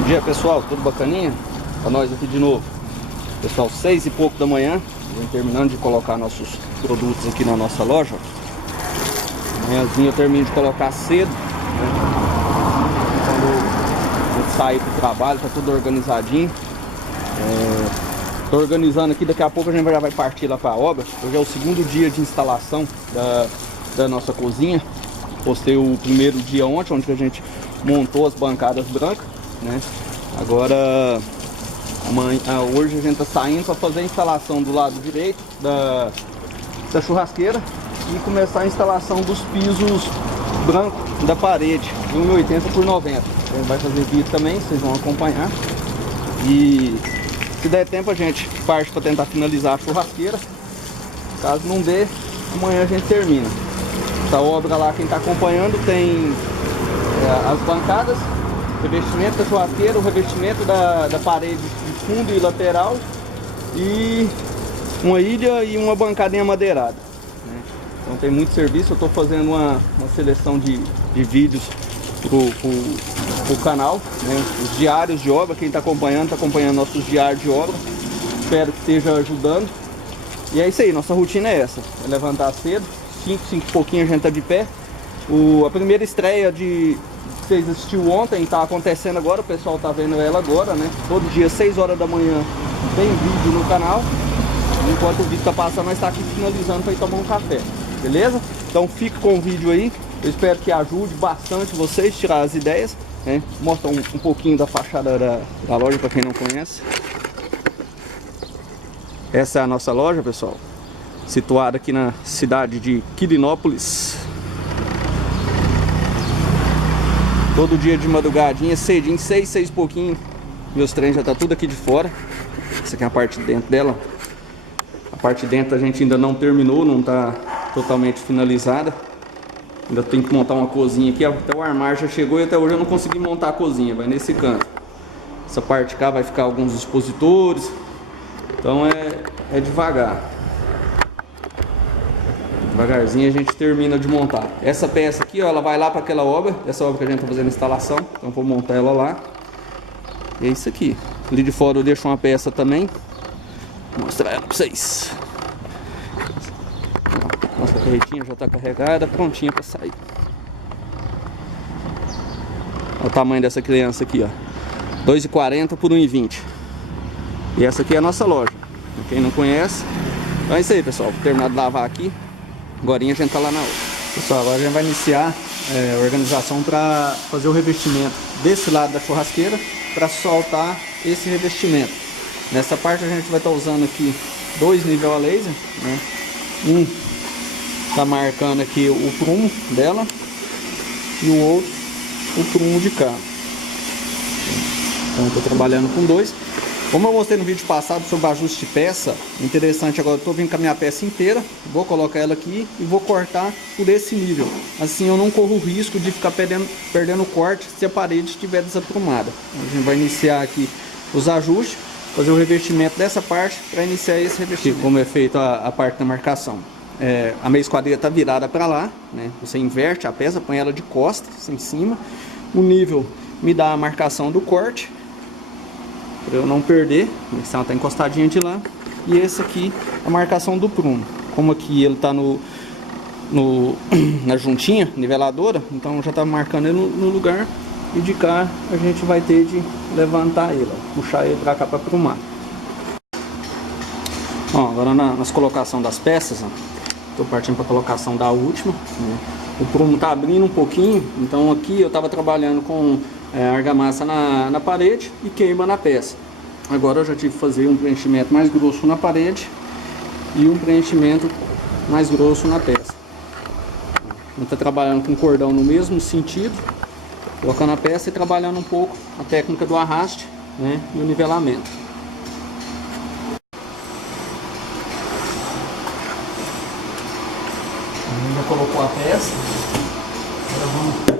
Bom dia, pessoal, tudo bacaninha? Pra nós aqui de novo. Pessoal, 6 e pouco da manhã, terminando de colocar nossos produtos aqui na nossa loja. Amanhãzinho eu termino de colocar cedo, né? Quando a gente sair pro trabalho, tá tudo organizadinho. Tô organizando aqui, daqui a pouco a gente já vai partir lá pra obra. Hoje é o segundo dia de instalação da nossa cozinha. Postei o primeiro dia ontem, onde a gente montou as bancadas brancas, né? Agora, hoje a gente tá saindo para fazer a instalação do lado direito da churrasqueira e começar a instalação dos pisos brancos da parede, de 1,80 por 90. A gente vai fazer vídeo também, vocês vão acompanhar. E se der tempo a gente parte para tentar finalizar a churrasqueira. Caso não dê, amanhã a gente termina. Essa obra lá, quem está acompanhando, tem as bancadas, o revestimento da churrasqueira, o revestimento da parede de fundo e lateral e uma ilha e uma bancadinha madeirada, né? Então tem muito serviço. Eu estou fazendo uma seleção de vídeos pro canal, né? Os diários de obra, quem está acompanhando nossos diários de obra. Espero que esteja ajudando. E é isso aí, nossa rotina é essa, é levantar cedo, 5 e pouquinho a gente tá de pé. A primeira estreia que vocês assistiu ontem tá acontecendo agora, o pessoal tá vendo ela agora, né? Todo dia 6 horas da manhã tem vídeo no canal. Enquanto o vídeo tá passando, nós tá aqui finalizando para ir tomar um café, beleza? Então fique com o vídeo aí, eu espero que ajude bastante vocês a tirar as ideias, né? Mostra um pouquinho da fachada da loja para quem não conhece. Essa é a nossa loja, pessoal, situada aqui na cidade de Quirinópolis. Todo dia de madrugadinha, cedinho, 6 e pouquinho, meus trens já tá tudo aqui de fora. Essa aqui é a parte de dentro dela. A parte de dentro a gente ainda não terminou, não tá totalmente finalizada. Ainda tem que montar uma cozinha aqui, até o armário já chegou e até hoje eu não consegui montar a cozinha, vai nesse canto. Essa parte de cá vai ficar alguns expositores. Então é devagar. Devagarzinho a gente termina de montar. Essa peça aqui, ó, ela vai lá para aquela obra. Essa obra que a gente tá fazendo a instalação. Então vou montar ela lá. E é isso aqui. Ali de fora eu deixo uma peça também. Vou mostrar ela para vocês. Nossa carretinha já está carregada, prontinha para sair. Olha o tamanho dessa criança aqui, ó. 2,40 por 1,20. E essa aqui é a nossa loja, pra quem não conhece. Então é isso aí, pessoal, vou terminar de lavar aqui. Agora a gente tá lá na outra. Pessoal, agora a gente vai iniciar a organização para fazer o revestimento desse lado da churrasqueira, para soltar esse revestimento. Nessa parte a gente vai estar usando aqui 2 nível a laser, né? Um tá marcando aqui o prumo dela e o outro o prumo de cá. Então eu tô trabalhando com 2. Como eu mostrei no vídeo passado sobre ajuste de peça, interessante, agora eu tô vindo com a minha peça inteira, vou colocar ela aqui e vou cortar por esse nível. Assim eu não corro o risco de ficar perdendo corte se a parede estiver desaprumada. A gente vai iniciar aqui os ajustes, fazer o revestimento dessa parte para iniciar esse revestimento. Aqui, como é feito a parte da marcação. A meia esquadrilha está virada para lá, né? Você inverte a peça, põe ela de costas em cima. O nível me dá a marcação do corte, para eu não perder, ela está encostadinha de lá. E esse aqui a marcação do prumo. Como aqui ele está na juntinha niveladora, então já está marcando ele no lugar. E de cá a gente vai ter de levantar ele, puxar ele para cá para prumar. Ó, agora nas colocação das peças, estou partindo para a colocação da última, né? O prumo está abrindo um pouquinho, então aqui eu estava trabalhando com argamassa na parede e queima na peça. Agora eu já tive que fazer um preenchimento mais grosso na parede e um preenchimento mais grosso na peça. A gente está trabalhando com cordão no mesmo sentido, colocando a peça e trabalhando um pouco a técnica do arraste, né, e o nivelamento. A gente já colocou a peça, agora vamos...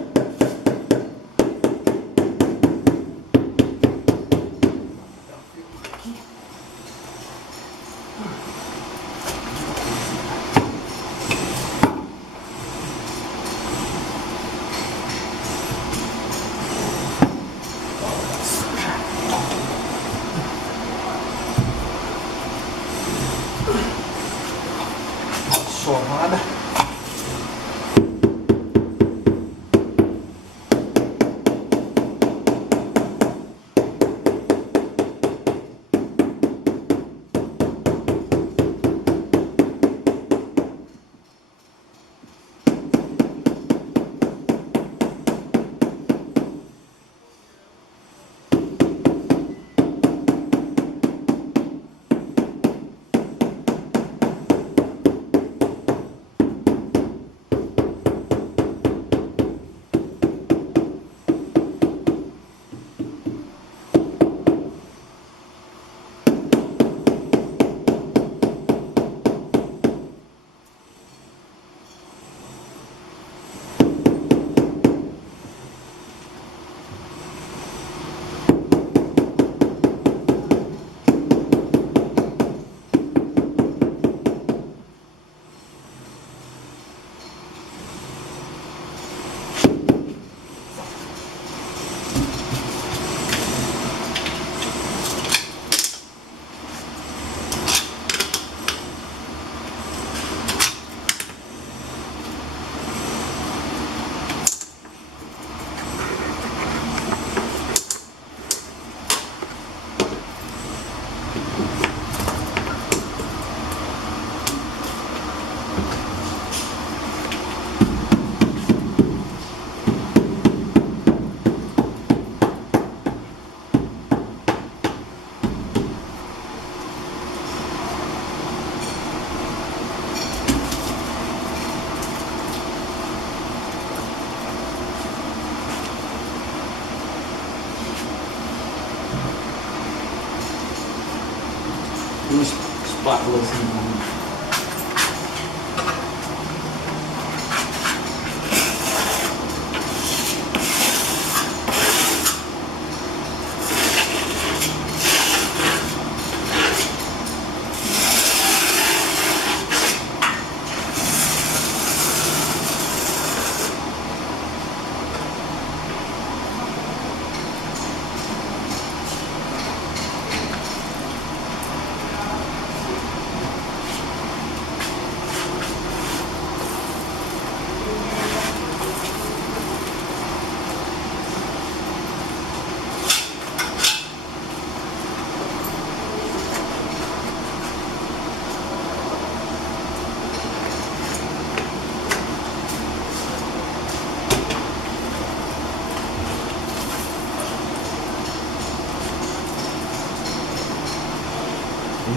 uma espátula assim.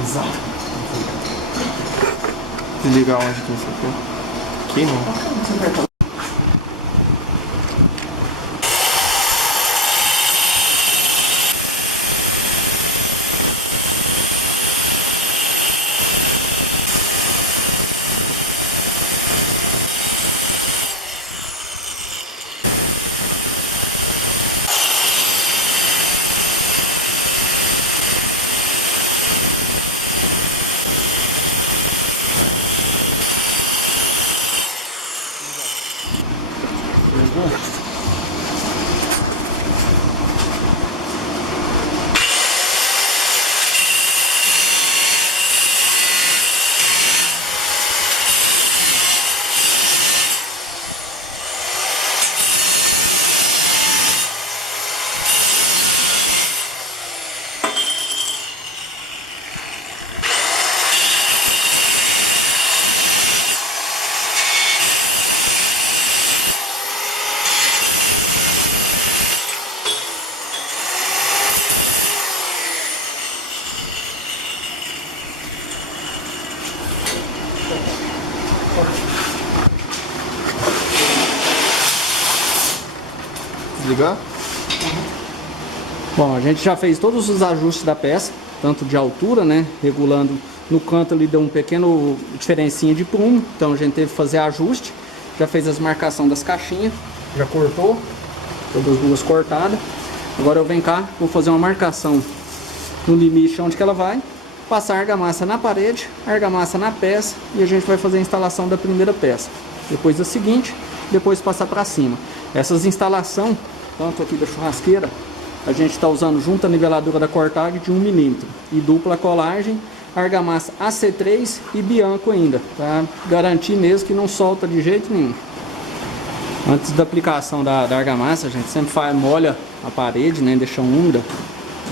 Exato. Desligar onde que isso aqui? Aqui não. Desligar? Bom, a gente já fez todos os ajustes da peça, tanto de altura, né, regulando no canto ali, deu um pequeno diferencinha de prumo, então a gente teve que fazer ajuste, já fez as marcações das caixinhas, já cortou, todas as duas cortadas. Agora eu venho cá, vou fazer uma marcação no limite onde que ela vai, passar a argamassa na parede, argamassa na peça e a gente vai fazer a instalação da primeira peça. Depois a seguinte, depois passar para cima. Essas instalações, tanto aqui da churrasqueira, a gente está usando junta niveladora da Cortag de 1 mm e dupla colagem, argamassa AC3 e Bianco ainda, para garantir mesmo que não solta de jeito nenhum. Antes da aplicação da argamassa, a gente sempre molha a parede, né, deixa úmida.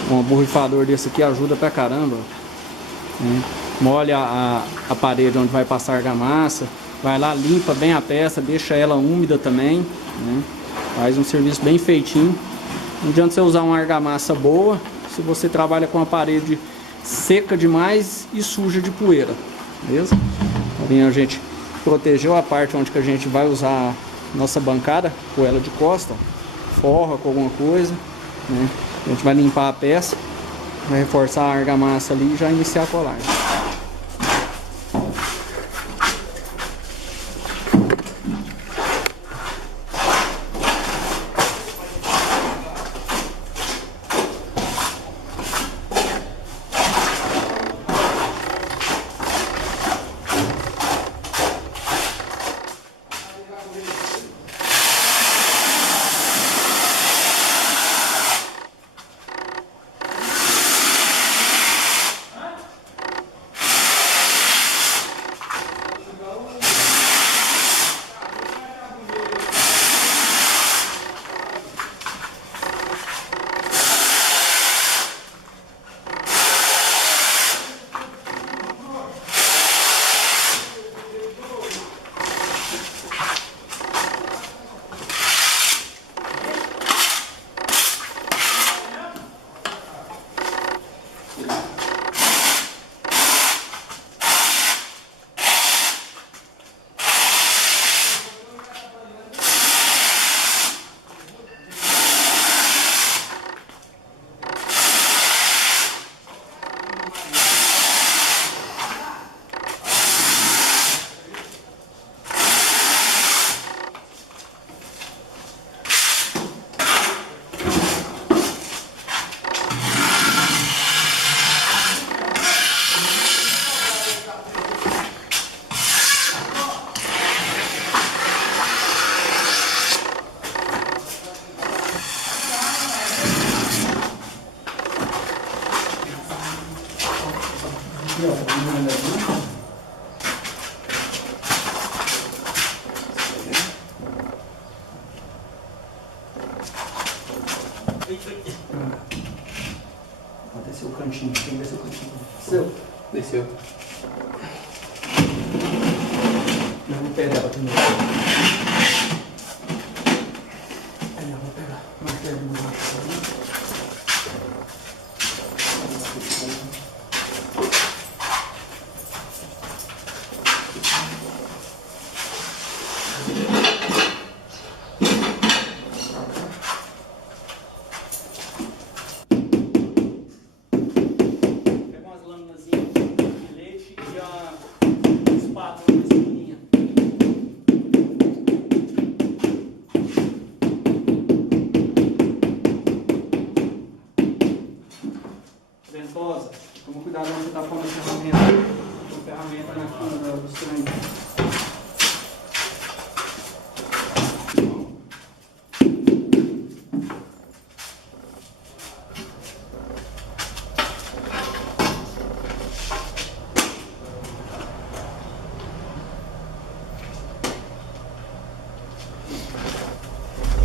Um borrifador desse aqui ajuda pra caramba, né? Molha a parede onde vai passar a argamassa, vai lá, limpa bem a peça, deixa ela úmida também, né? Faz um serviço bem feitinho. Não adianta você usar uma argamassa boa se você trabalha com a parede seca demais e suja de poeira, beleza? Também a gente protegeu a parte onde que a gente vai usar nossa bancada, com ela de costa, forra com alguma coisa, né? A gente vai limpar a peça, vai reforçar a argamassa ali e já iniciar a colagem. Aqui, ó, tá vendo ali? Vou descer o cantinho, tem que descer o cantinho. Desceu? Desceu. Eu vou pegar ela primeiro. Aí eu vou pegar. Martelo no macho. Ventosa, toma cuidado onde você está pondo a ferramenta. A ferramenta na quina do estranho.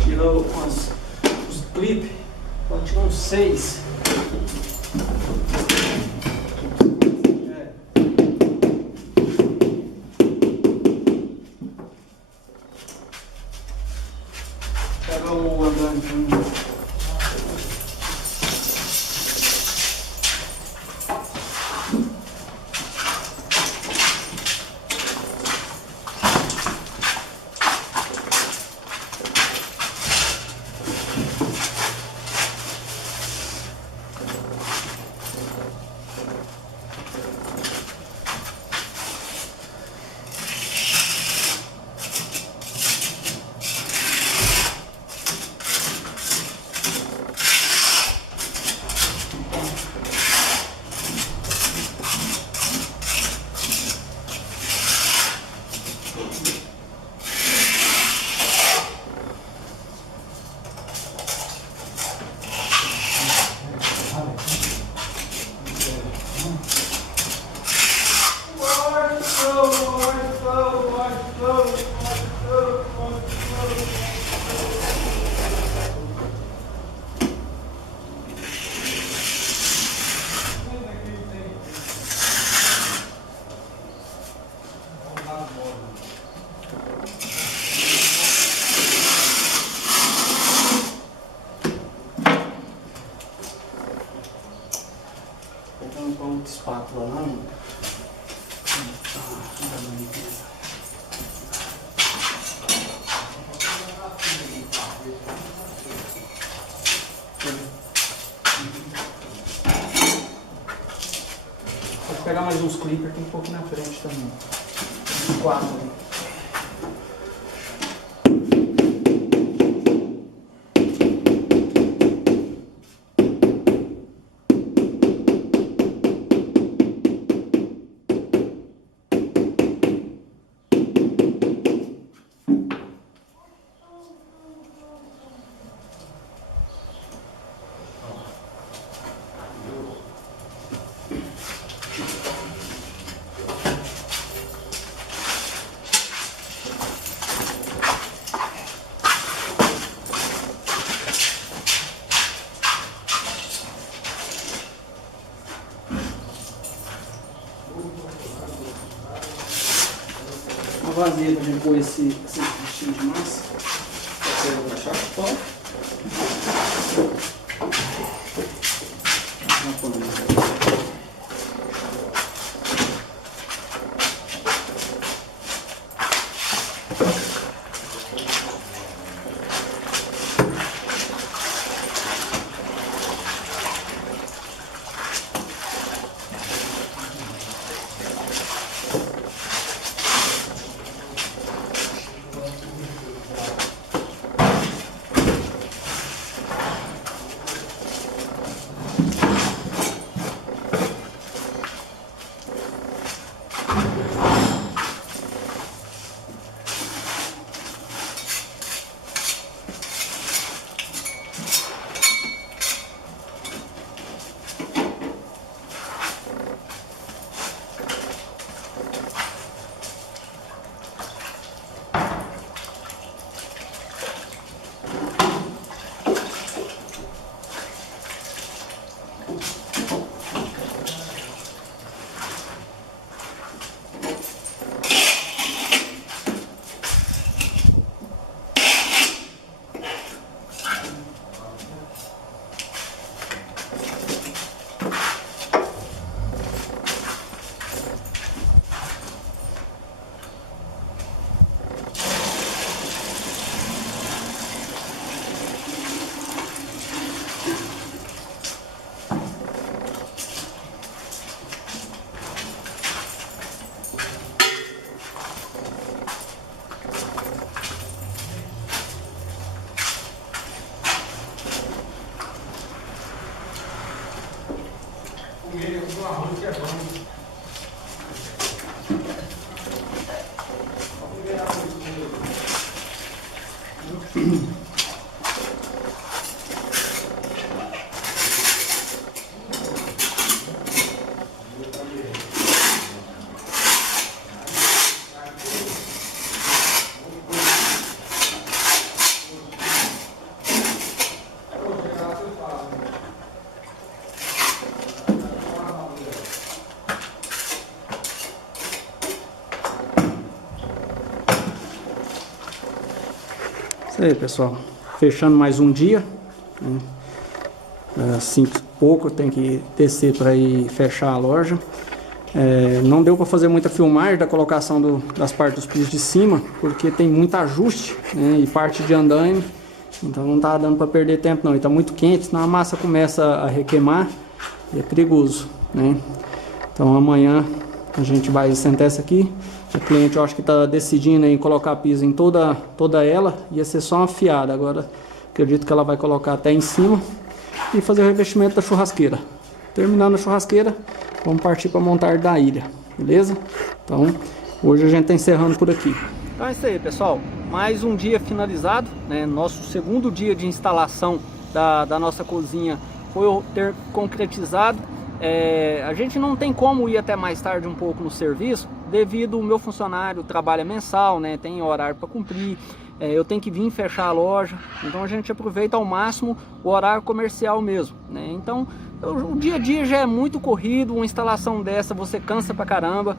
Tirou os clipes, pode tirar uns 6. Pega o andante. Pegando com outra espátula lá, mano. Pode pegar mais uns clippers, tem um pouco na frente também. 4 ali. Vasilha pra gente pôr esse bichinho de massa. Você vai baixar o pó. Isso aí, pessoal, fechando mais um dia, né? 5 e pouco, tem que descer para ir fechar a loja. Não deu para fazer muita filmagem da colocação das partes dos pisos de cima, porque tem muito ajuste, né? E parte de andaime, então não tá dando para perder tempo não, e tá muito quente, senão a massa começa a requeimar e é perigoso, né? Então amanhã a gente vai sentar essa aqui. O cliente, eu acho que está decidindo em colocar piso em toda ela. Ia ser só uma fiada. Agora acredito que ela vai colocar até em cima e fazer o revestimento da churrasqueira. Terminando a churrasqueira, vamos partir para montar da ilha, beleza? Então hoje a gente está encerrando por aqui. Então é isso aí, pessoal. Mais um dia finalizado, né? Nosso segundo dia de instalação da nossa cozinha foi ter concretizado. A gente não tem como ir até mais tarde um pouco no serviço, devido ao meu funcionário trabalha mensal, né, tem horário para cumprir, eu tenho que vir fechar a loja, então a gente aproveita ao máximo o horário comercial mesmo, né? Então o dia a dia já é muito corrido, uma instalação dessa você cansa pra caramba.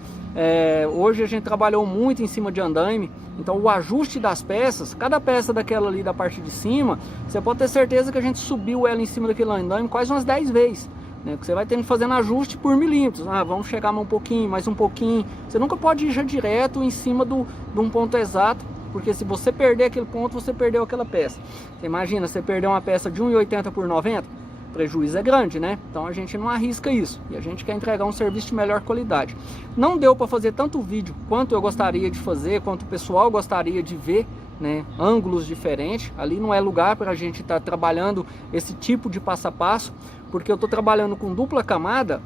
Hoje a gente trabalhou muito em cima de andaime, então o ajuste das peças, cada peça daquela ali da parte de cima, você pode ter certeza que a gente subiu ela em cima daquele andaime quase umas 10 vezes. Porque você vai tendo que fazer ajuste por milímetros. Vamos chegar mais um pouquinho, mais um pouquinho. Você nunca pode ir já direto em cima de um ponto exato, porque se você perder aquele ponto, você perdeu aquela peça. Você imagina, você perder uma peça de 1,80 por 90, o prejuízo é grande, né? Então a gente não arrisca isso, e a gente quer entregar um serviço de melhor qualidade. Não deu para fazer tanto vídeo quanto eu gostaria de fazer, quanto o pessoal gostaria de ver, né? Ângulos diferentes. Ali não é lugar para a gente estar trabalhando esse tipo de passo a passo, porque eu estou trabalhando com dupla camada,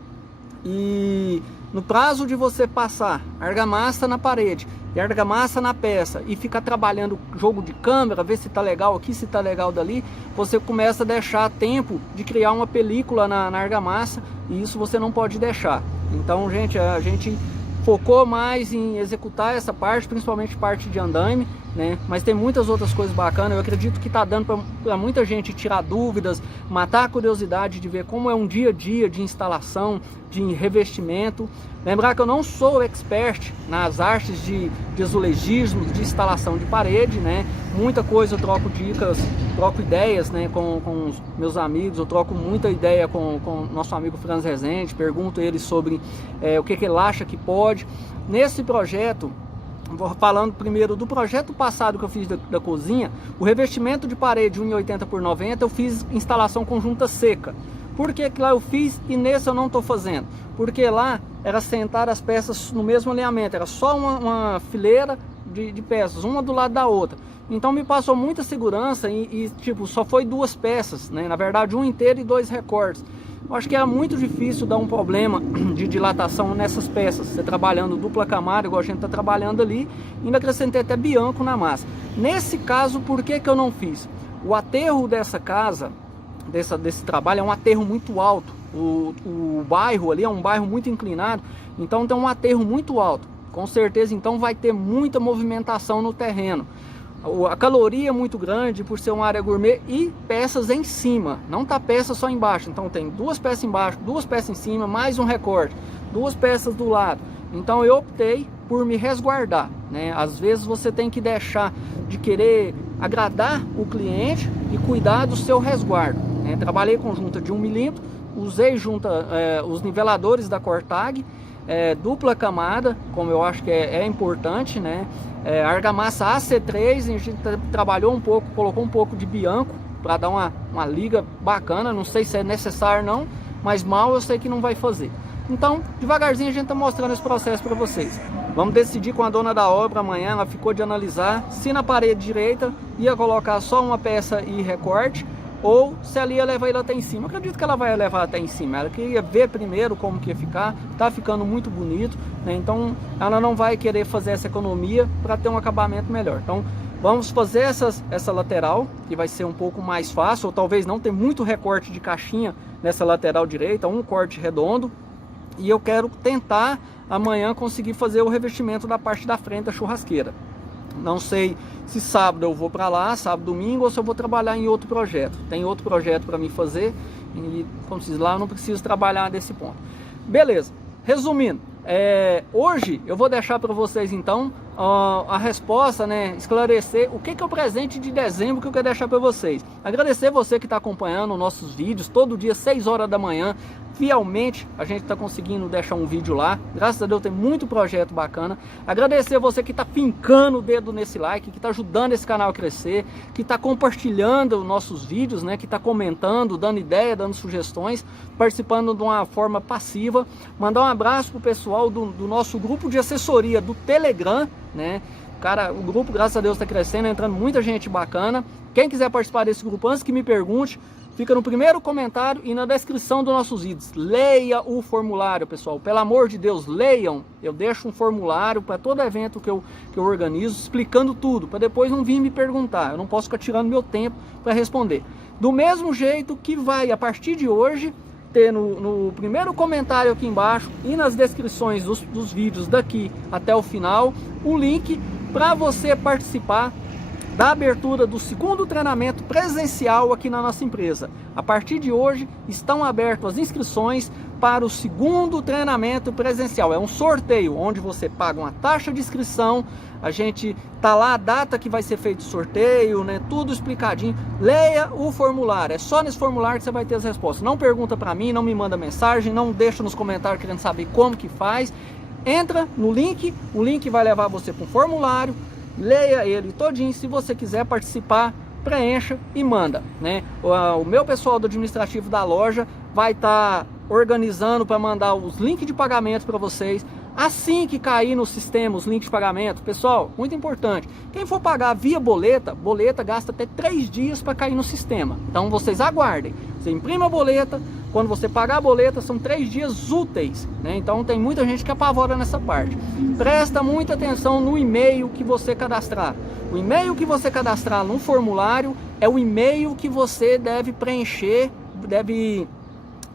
e no prazo de você passar argamassa na parede e argamassa na peça e ficar trabalhando jogo de câmera, ver se tá legal aqui, se tá legal dali, você começa a deixar tempo de criar uma película na argamassa, e isso você não pode deixar. Então, gente, a gente focou mais em executar essa parte, principalmente parte de andaime, né? Mas tem muitas outras coisas bacanas. Eu acredito que tá dando para muita gente tirar dúvidas, matar a curiosidade de ver como é um dia a dia de instalação, de revestimento. Lembrar que eu não sou expert nas artes de azulegismo, de instalação de parede, né? Muita coisa eu troco dicas, troco ideias, né, com os meus amigos. Eu troco muita ideia com o nosso amigo Franz Rezende, pergunto ele sobre o que ele acha que pode. Nesse projeto, falando primeiro do projeto passado que eu fiz da cozinha, o revestimento de parede 1,80 por 90, eu fiz instalação conjunta seca. Por que lá eu fiz e nesse eu não estou fazendo? Porque lá era sentar as peças no mesmo alinhamento, era só uma fileira de peças, uma do lado da outra. Então me passou muita segurança e tipo, só foi 2 peças, né? Na verdade, um inteiro e 2 recortes. Eu acho que era muito difícil dar um problema de dilatação nessas peças. Você trabalhando dupla camada, igual a gente está trabalhando ali, ainda acrescentei até bianco na massa. Nesse caso, por que eu não fiz? O aterro dessa casa, desse trabalho, é um aterro muito alto. O bairro ali é um bairro muito inclinado, então tem um aterro muito alto. Com certeza, então, vai ter muita movimentação no terreno. a caloria é muito grande por ser uma área gourmet e peças em cima, não tá peça só embaixo. Então tem 2 peças embaixo, 2 peças em cima, mais um recorte, 2 peças do lado. Então eu optei por me resguardar, né? Às vezes você tem que deixar de querer agradar o cliente e cuidar do seu resguardo, né? Trabalhei com junta de 1 milímetro, usei os niveladores da Cortag, dupla camada, como eu acho que é importante, né? Argamassa AC3, a gente trabalhou um pouco, colocou um pouco de Bianco para dar uma liga bacana. Não sei se é necessário não, mas mal eu sei que não vai fazer. Então, devagarzinho a gente está mostrando esse processo para vocês. Vamos decidir com a dona da obra amanhã. Ela ficou de analisar se na parede direita ia colocar só uma peça e recorte, ou se ela ia levar ele até em cima. Eu acredito que ela vai levar até em cima. Ela queria ver primeiro como que ia ficar. Tá ficando muito bonito, né? Então ela não vai querer fazer essa economia para ter um acabamento melhor. Então vamos fazer essa lateral, que vai ser um pouco mais fácil, ou talvez não ter muito recorte de caixinha nessa lateral direita, um corte redondo. E eu quero tentar amanhã conseguir fazer o revestimento da parte da frente da churrasqueira. Não sei se sábado eu vou para lá, sábado, domingo, ou se eu vou trabalhar em outro projeto. Tem outro projeto para mim fazer e, como se diz lá, eu não preciso trabalhar desse ponto. Beleza, resumindo, hoje eu vou deixar para vocês então a resposta, né, esclarecer o que é o presente de dezembro que eu quero deixar para vocês. Agradecer você que está acompanhando nossos vídeos todo dia, 6 horas da manhã. Fielmente a gente está conseguindo deixar um vídeo lá. Graças a Deus tem muito projeto bacana. Agradecer você que está fincando o dedo nesse like, que está ajudando esse canal a crescer, que está compartilhando os nossos vídeos, né, que está comentando, dando ideia, dando sugestões, participando de uma forma passiva. Mandar um abraço pro pessoal do nosso grupo de assessoria do Telegram, né? Cara, o grupo, graças a Deus, está crescendo, entrando muita gente bacana. Quem quiser participar desse grupo, antes que me pergunte, fica no primeiro comentário e na descrição dos nossos vídeos. Leia o formulário, pessoal. Pelo amor de Deus, leiam. Eu deixo um formulário para todo evento que eu organizo, explicando tudo, para depois não vir me perguntar. Eu não posso ficar tirando meu tempo para responder. Do mesmo jeito que vai, a partir de hoje, ter no primeiro comentário aqui embaixo e nas descrições dos vídeos daqui até o final, o link para você participar da abertura do segundo treinamento presencial aqui na nossa empresa. A partir de hoje estão abertas as inscrições para o segundo treinamento presencial. É um sorteio onde você paga uma taxa de inscrição, a gente tá lá a data que vai ser feito o sorteio, né? Tudo explicadinho. Leia o formulário, é só nesse formulário que você vai ter as respostas. Não pergunta para mim, não me manda mensagem, não deixa nos comentários querendo saber como que faz. Entra no link, o link vai levar você para um formulário. Leia ele todinho, se você quiser participar, preencha e manda, né? O meu pessoal do administrativo da loja vai estar organizando para mandar os links de pagamento para vocês. Assim que cair no sistema os links de pagamento, pessoal, muito importante, quem for pagar via boleta gasta até 3 dias para cair no sistema. Então vocês aguardem, você imprime a boleta, quando você pagar a boleta são 3 dias úteis, né? Então tem muita gente que apavora nessa parte. Presta muita atenção no e-mail que você cadastrar. O e-mail que você cadastrar no formulário é o e-mail que você deve preencher, deve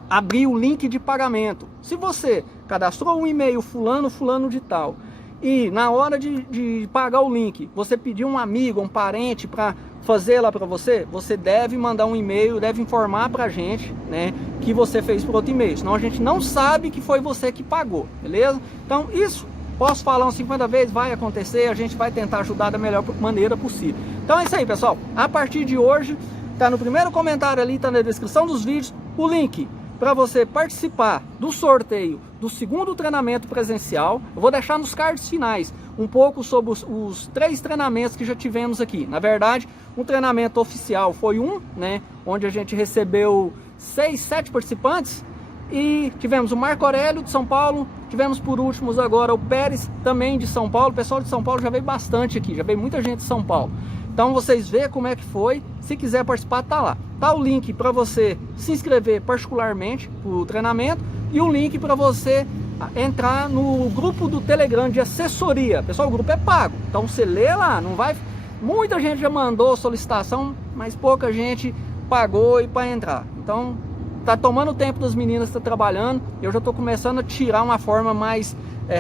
abrir o link de pagamento. Se você cadastrou um e-mail fulano de tal, e na hora de pagar o link, você pediu um amigo, um parente para fazer lá para você, você deve mandar um e-mail, deve informar para a gente, né, que você fez por outro e-mail, senão a gente não sabe que foi você que pagou, beleza? Então isso, posso falar uns 50 vezes, vai acontecer, a gente vai tentar ajudar da melhor maneira possível. Então é isso aí, pessoal, a partir de hoje, tá no primeiro comentário ali, tá na descrição dos vídeos, o link para você participar do sorteio do segundo treinamento presencial. Eu vou deixar nos cards finais um pouco sobre os 3 treinamentos que já tivemos aqui. Na verdade, um treinamento oficial foi né, onde a gente recebeu 6, 7 participantes, e tivemos o Marco Aurélio de São Paulo, tivemos por últimos agora o Pérez também de São Paulo. O pessoal de São Paulo já veio bastante aqui, já veio muita gente de São Paulo. Então vocês vê como é que foi. Se quiser participar, tá lá. Tá o link para você se inscrever particularmente pro treinamento e o link para você entrar no grupo do Telegram de assessoria. Pessoal, o grupo é pago, então você lê lá, não vai... Muita gente já mandou solicitação, mas pouca gente pagou e para entrar. Então tá tomando tempo das meninas que estão trabalhando. Eu já tô começando a tirar uma forma mais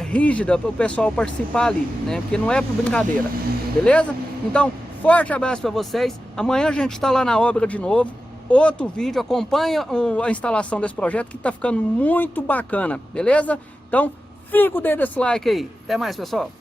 rígida para o pessoal participar ali, né? Porque não é por brincadeira, beleza? Então Forte abraço para vocês. Amanhã a gente está lá na obra de novo. Outro vídeo, acompanha a instalação desse projeto que está ficando muito bacana, beleza? Então, fica o dedo desse like aí. Até mais, pessoal.